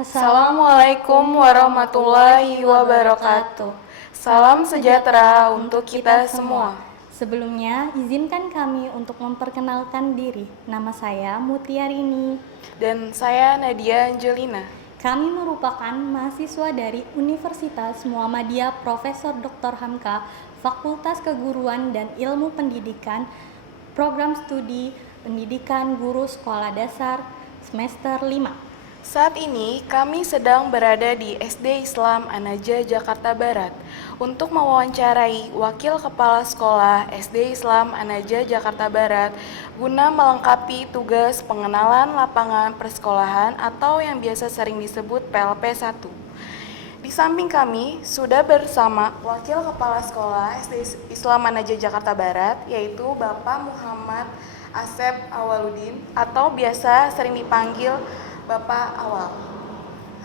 Assalamualaikum warahmatullahi wabarakatuh. Salam sejahtera untuk kita semua. Sebelumnya, izinkan kami untuk memperkenalkan diri. Nama saya Mutiarini. Dan saya Nadia Angelina. Kami merupakan mahasiswa dari Universitas Muhammadiyah Profesor Dr. Hamka, Fakultas Keguruan dan Ilmu Pendidikan, Program Studi Pendidikan Guru Sekolah Dasar semester 5. Saat ini kami sedang berada di SD Islam An-Najah Jakarta Barat untuk mewawancarai Wakil Kepala Sekolah SD Islam An-Najah Jakarta Barat guna melengkapi tugas pengenalan lapangan persekolahan atau yang biasa sering disebut PLP 1. Di samping kami sudah bersama Wakil Kepala Sekolah SD Islam An-Najah Jakarta Barat, yaitu Bapak Muhammad Asep Awaludin atau biasa sering dipanggil Bapak Awal.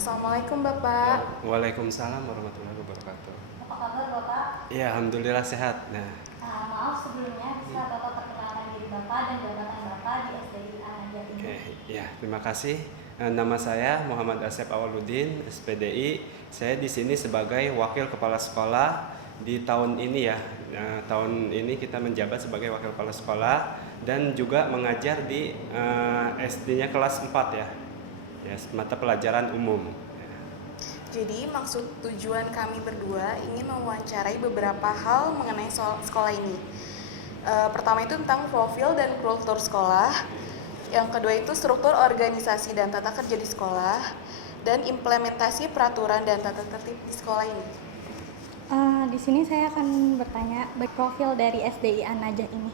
Assalamualaikum Bapak. Waalaikumsalam warahmatullahi wabarakatuh. Apa kabar Bapak? Ya, alhamdulillah sehat. Maaf sebelumnya, bisa Bapak perkenalkan diri Bapak dan jabatan Bapak di SDI An-Najah ini? Oke, ya, terima kasih. Nama saya Muhammad Asep Awaludin, SPDI. Saya di sini sebagai Wakil Kepala Sekolah di tahun ini ya. Tahun ini kita menjabat sebagai Wakil Kepala Sekolah dan juga mengajar di SD-nya kelas 4 ya. Ya, mata pelajaran umum. Jadi maksud tujuan kami berdua ingin mewawancarai beberapa hal mengenai sekolah ini. Pertama itu tentang profil dan kultur sekolah. Yang kedua itu struktur organisasi dan tata kerja di sekolah. Dan implementasi peraturan dan tata tertib di sekolah ini. Di sini saya akan bertanya profil dari SDI An-Najah ini.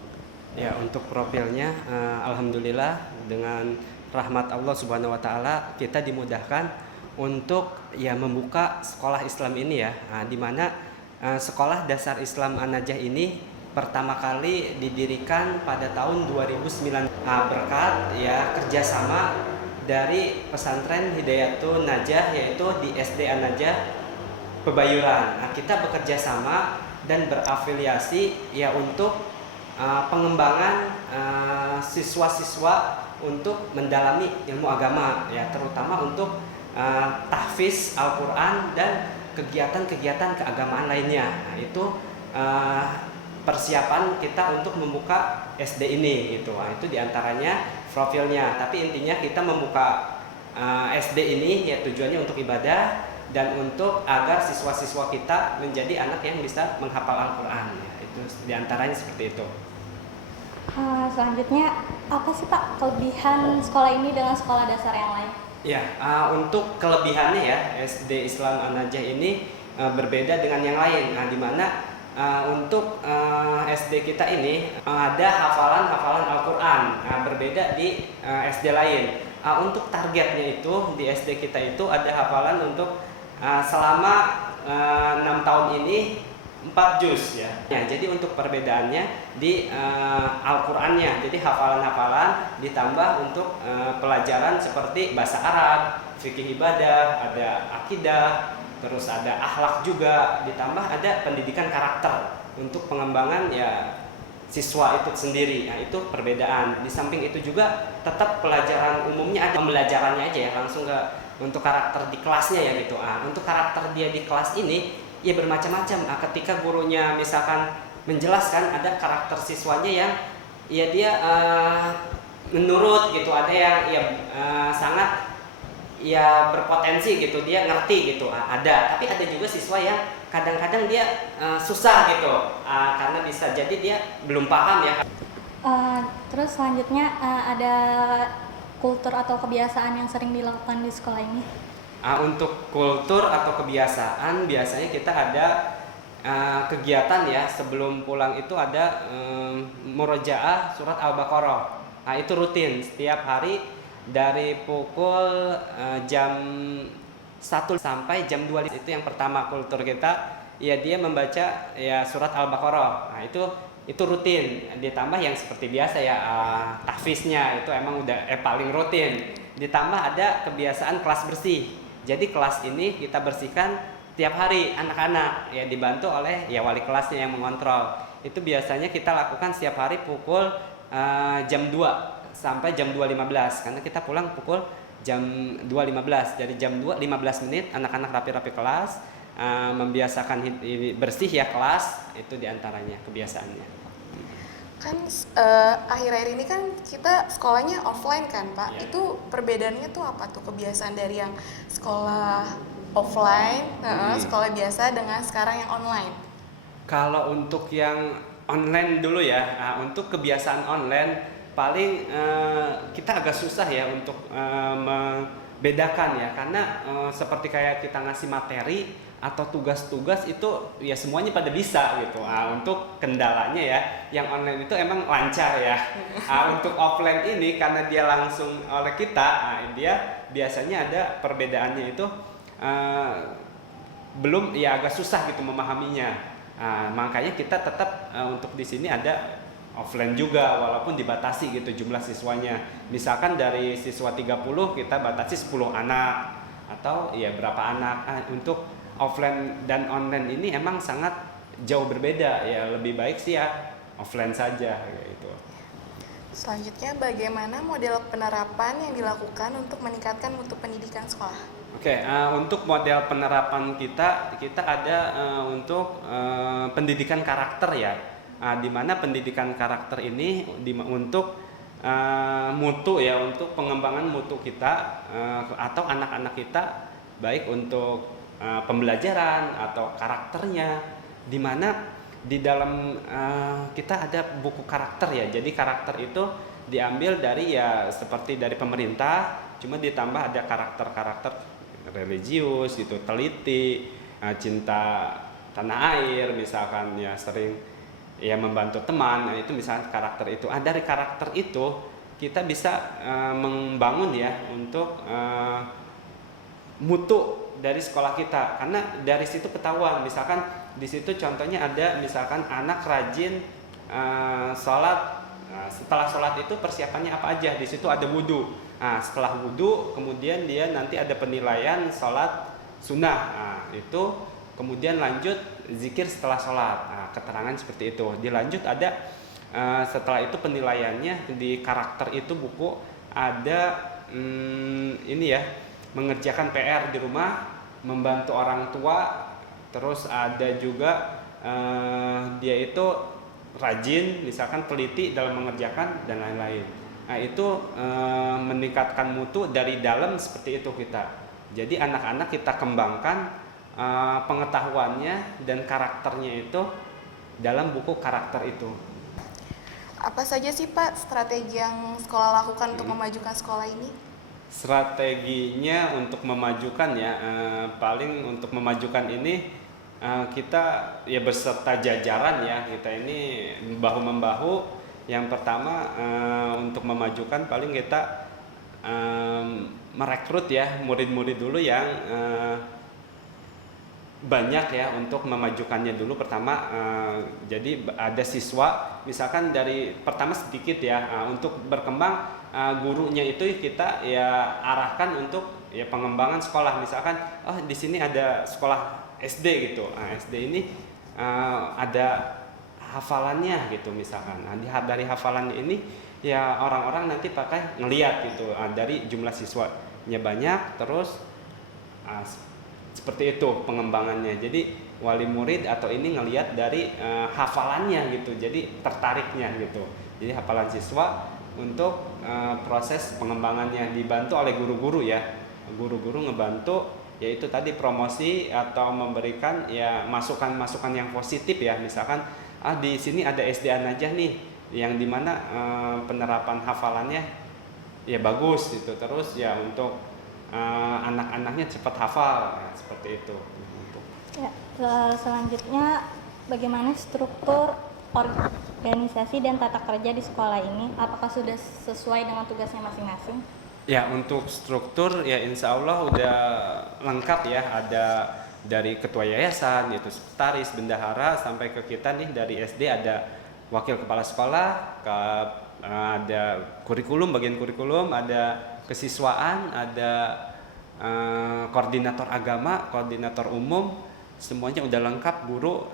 Ya, untuk profilnya alhamdulillah dengan rahmat Allah Subhanahu wa taala kita dimudahkan untuk ya membuka sekolah Islam ini ya. Di mana sekolah dasar Islam An-Najah ini pertama kali didirikan pada tahun 2009 berkat ya kerjasama dari pesantren Hidayatul Najah yaitu di SD An-Najah Pebayuran. Kita bekerja sama dan berafiliasi ya untuk pengembangan siswa-siswa untuk mendalami ilmu agama ya, terutama untuk tahfiz Al-Quran dan kegiatan-kegiatan keagamaan lainnya. Nah, itu persiapan kita untuk membuka SD ini gitu. Itu diantaranya profilnya. Tapi intinya kita membuka SD ini ya tujuannya untuk ibadah dan untuk agar siswa-siswa kita menjadi anak yang bisa menghafal Al-Quran ya. Itu diantaranya seperti itu. Selanjutnya, apa sih Pak kelebihan sekolah ini dengan sekolah dasar yang lain? Ya, untuk kelebihannya ya SD Islam An-Najah ini berbeda dengan yang lain. Di mana untuk SD kita ini ada hafalan Al-Quran, berbeda di SD lain. Untuk targetnya itu di SD kita itu ada hafalan untuk selama 6 tahun ini 4 juz ya. Jadi untuk perbedaannya di Al-Qur'annya. Jadi hafalan-hafalan ditambah untuk pelajaran seperti bahasa Arab, fikih ibadah, ada akidah, terus ada akhlak juga, ditambah ada pendidikan karakter untuk pengembangan ya siswa itu sendiri. Nah, itu perbedaan. Di samping itu juga tetap pelajaran umumnya ada pembelajarannya aja ya, langsung ke untuk karakter di kelasnya ya gitu. Untuk karakter dia di kelas ini ya bermacam-macam. Ketika gurunya misalkan menjelaskan ada karakter siswanya yang ya dia menurut gitu, ada yang ya sangat ya berpotensi gitu, dia ngerti gitu, ada. Tapi ada juga siswa yang kadang-kadang dia susah gitu, karena bisa jadi dia belum paham ya. Terus selanjutnya ada kultur atau kebiasaan yang sering dilakukan di sekolah ini? Untuk kultur atau kebiasaan biasanya kita ada kegiatan ya sebelum pulang itu ada murojaah surat Al-Baqarah. Itu rutin setiap hari dari pukul jam 1 sampai jam 2. Itu yang pertama kultur kita ya, dia membaca ya surat Al-Baqarah. Itu rutin, ditambah yang seperti biasa ya tahfiznya itu emang udah paling rutin. Ditambah ada kebiasaan kelas bersih. Jadi kelas ini kita bersihkan tiap hari anak-anak ya, dibantu oleh ya wali kelasnya yang mengontrol. Itu biasanya kita lakukan setiap hari pukul jam 2 sampai jam 2.15 karena kita pulang pukul jam 2.15. Dari jam 2.15 menit anak-anak rapi-rapi kelas, membiasakan bersih ya kelas, itu diantaranya kebiasaannya. Kan akhir-akhir ini kan kita sekolahnya offline kan Pak. Ya. Itu perbedaannya tuh apa tuh kebiasaan dari yang sekolah offline, sekolah biasa dengan sekarang yang online? Kalau untuk yang online dulu ya, untuk kebiasaan online paling kita agak susah ya untuk membedakan ya, karena seperti kayak kita ngasih materi atau tugas-tugas itu ya semuanya pada bisa gitu. Untuk kendalanya ya, yang online itu emang lancar ya. Untuk offline ini karena dia langsung oleh kita, dia biasanya ada perbedaannya itu belum ya agak susah gitu memahaminya. Makanya kita tetap untuk di sini ada offline juga walaupun dibatasi gitu jumlah siswanya. Misalkan dari siswa 30 kita batasi 10 anak atau ya berapa anak. Untuk offline dan online ini emang sangat jauh berbeda ya, lebih baik sih ya offline saja gitu. Selanjutnya, bagaimana model penerapan yang dilakukan untuk meningkatkan mutu pendidikan sekolah? Oke, untuk model penerapan kita ada untuk pendidikan karakter ya, di mana pendidikan karakter ini untuk mutu ya, untuk pengembangan mutu kita atau anak-anak kita, baik untuk pembelajaran atau karakternya, di mana di dalam kita ada buku karakter ya. Jadi karakter itu diambil dari ya seperti dari pemerintah, cuma ditambah ada karakter-karakter religius gitu, teliti, cinta tanah air misalkan ya, sering ya membantu teman, itu misalkan karakter itu. Dari karakter itu kita bisa membangun ya untuk mutu dari sekolah kita, karena dari situ ketahuan. Misalkan di situ contohnya ada misalkan anak rajin sholat, setelah sholat itu persiapannya apa aja, di situ ada wudhu. Setelah wudhu kemudian dia nanti ada penilaian sholat sunnah, itu kemudian lanjut zikir setelah sholat, keterangan seperti itu. Dilanjut ada setelah itu penilaiannya di karakter itu buku ada ini ya, mengerjakan PR di rumah, membantu orang tua, terus ada juga dia itu rajin misalkan teliti dalam mengerjakan dan lain-lain. Itu meningkatkan mutu dari dalam seperti itu kita. Jadi anak-anak kita kembangkan pengetahuannya dan karakternya itu dalam buku karakter itu. Apa saja sih Pak strategi yang sekolah lakukan untuk memajukan sekolah ini? Strateginya untuk memajukan ya, paling untuk memajukan ini kita ya beserta jajaran ya, kita ini bahu-membahu. Yang pertama untuk memajukan paling kita merekrut ya murid-murid dulu yang banyak ya, untuk memajukannya dulu. Pertama jadi ada siswa misalkan dari pertama sedikit ya, untuk berkembang gurunya itu kita ya arahkan untuk ya pengembangan sekolah. Misalkan di sini ada sekolah SD gitu, SD ini ada hafalannya gitu misalkan. Dari hafalannya ini ya orang-orang nanti pakai ngelihat gitu, dari jumlah siswanya banyak, terus seperti itu pengembangannya. Jadi wali murid atau ini ngelihat dari hafalannya gitu, jadi tertariknya gitu. Jadi hafalan siswa untuk proses pengembangannya dibantu oleh guru-guru ya. Guru-guru ngebantu yaitu tadi promosi atau memberikan ya masukan-masukan yang positif ya. Misalkan di sini ada SD An-Najah nih yang dimana penerapan hafalannya ya bagus gitu, terus ya untuk anak-anaknya cepat hafal ya, seperti itu. Ya, selanjutnya bagaimana struktur organisasi dan tata kerja di sekolah ini? Apakah sudah sesuai dengan tugasnya masing-masing? Ya, untuk struktur ya insya Allah udah lengkap ya, ada dari ketua yayasan yaitu sekretaris, bendahara, sampai ke kita nih dari SD ada wakil kepala sekolah, ada kurikulum, bagian kurikulum, ada kesiswaan, ada koordinator agama, koordinator umum, semuanya udah lengkap. Guru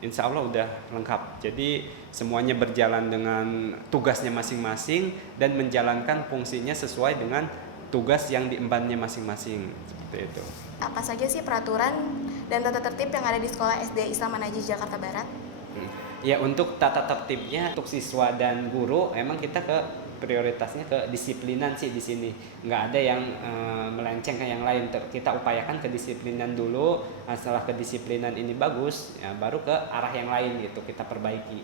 insya Allah udah lengkap. Jadi semuanya berjalan dengan tugasnya masing-masing dan menjalankan fungsinya sesuai dengan tugas yang diembannya masing-masing seperti itu. Apa saja sih peraturan dan tata tertib yang ada di sekolah SD Islam An-Najah Jakarta Barat? Ya, untuk tata tertibnya untuk siswa dan guru emang kita prioritasnya ke disiplinan sih di sini. Nggak ada yang melenceng ke yang lain. Kita upayakan kedisiplinan dulu. Setelah kedisiplinan ini bagus, ya baru ke arah yang lain gitu kita perbaiki.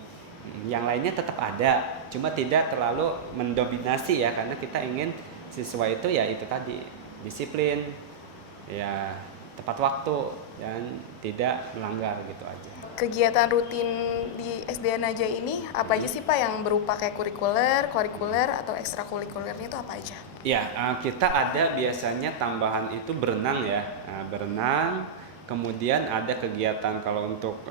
Yang lainnya tetap ada, cuma tidak terlalu mendominasi ya, karena kita ingin siswa itu ya itu tadi disiplin, ya tepat waktu dan tidak melanggar gitu aja. Kegiatan rutin di SD An-Najah ini apa aja sih Pak, yang berupa kayak kurikuler atau ekstrakurikulernya itu apa aja? Ya, kita ada biasanya tambahan itu berenang ya, berenang. Kemudian ada kegiatan kalau untuk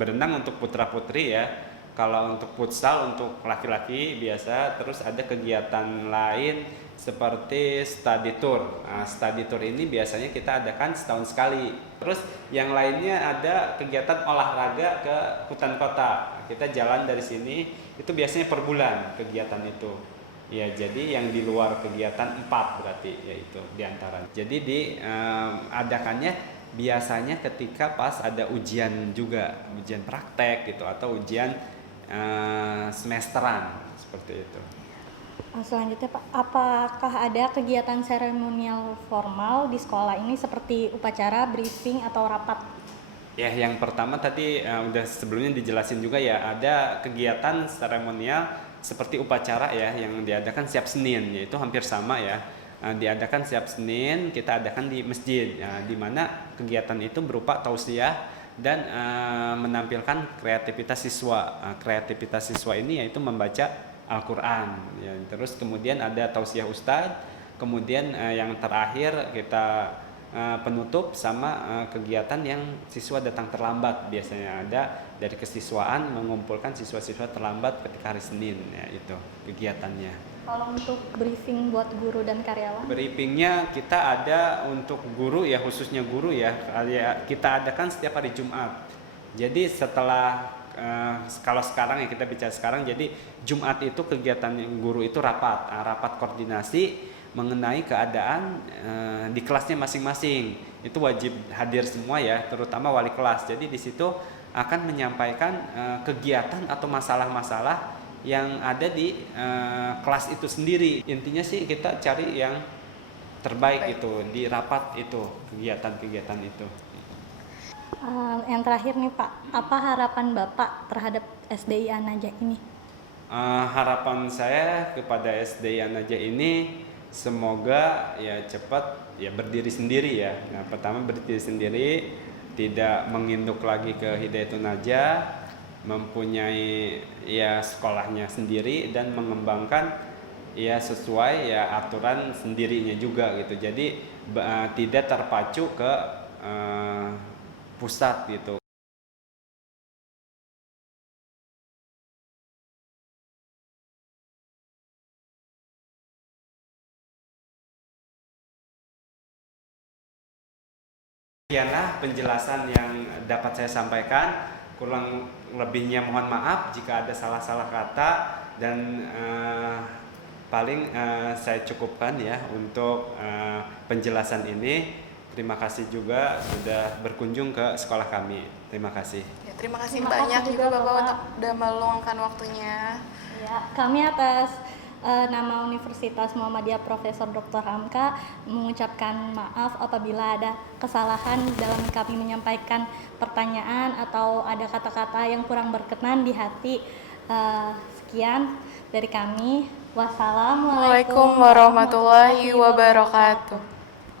berenang untuk putra putri ya. Kalau untuk futsal untuk laki-laki biasa. Terus ada kegiatan lain seperti study tour. Study tour ini biasanya kita adakan setahun sekali. Terus yang lainnya ada kegiatan olahraga ke hutan kota. Kita jalan dari sini itu biasanya per bulan kegiatan itu. Ya, jadi yang di luar kegiatan 4 berarti yaitu diantara. Jadi diadakannya biasanya ketika pas ada ujian juga, ujian praktek gitu atau ujian semesteran seperti itu. Selanjutnya Pak, apakah ada kegiatan seremonial formal di sekolah ini seperti upacara, briefing, atau rapat? Ya, yang pertama tadi udah sebelumnya dijelasin juga ya, ada kegiatan seremonial seperti upacara ya yang diadakan setiap Senin, yaitu hampir sama ya. Diadakan setiap Senin, kita adakan di masjid, di mana kegiatan itu berupa tausiah dan menampilkan kreativitas siswa. Kreativitas siswa ini yaitu membaca Al-Quran ya. Terus kemudian ada tausiah ustadz, kemudian yang terakhir kita penutup sama kegiatan yang siswa datang terlambat. Biasanya ada dari kesiswaan mengumpulkan siswa-siswa terlambat ketika hari Senin ya, itu kegiatannya. Kalau untuk briefing buat guru dan karyawan? Briefingnya kita ada untuk guru ya, khususnya guru ya, kita adakan setiap hari Jumat. Jadi setelah kalau sekarang ya kita bicara sekarang, jadi Jumat itu kegiatan guru itu rapat koordinasi mengenai keadaan di kelasnya masing-masing. Itu wajib hadir semua ya, terutama wali kelas. Jadi di situ akan menyampaikan kegiatan atau masalah-masalah yang ada di kelas itu sendiri. Intinya sih kita cari yang terbaik itu di rapat itu, kegiatan-kegiatan itu. Yang terakhir nih Pak, apa harapan Bapak terhadap SDI An-Najah ini? Harapan saya kepada SDI An-Najah ini semoga ya cepat ya berdiri sendiri ya. Nah, pertama berdiri sendiri, tidak menginduk lagi ke Hidayatun Najah, mempunyai ya sekolahnya sendiri dan mengembangkan ya sesuai ya aturan sendirinya juga gitu. Jadi tidak terpacu ke pusat gitu. Sekianlah penjelasan yang dapat saya sampaikan. Kurang lebihnya mohon maaf jika ada salah-salah kata, dan paling saya cukupkan ya untuk penjelasan ini. Terima kasih juga sudah berkunjung ke sekolah kami. Terima kasih. Ya, terima kasih Terima banyak kasih juga juga, Bapak Bapak. untuk udah meluangkan waktunya. Ya, kami atas nama Universitas Muhammadiyah Profesor Dr. Hamka mengucapkan maaf apabila ada kesalahan dalam kami menyampaikan pertanyaan atau ada kata-kata yang kurang berkenan di hati. Sekian dari kami. Wassalamualaikum Waalaikumsalam warahmatullahi wabarakatuh.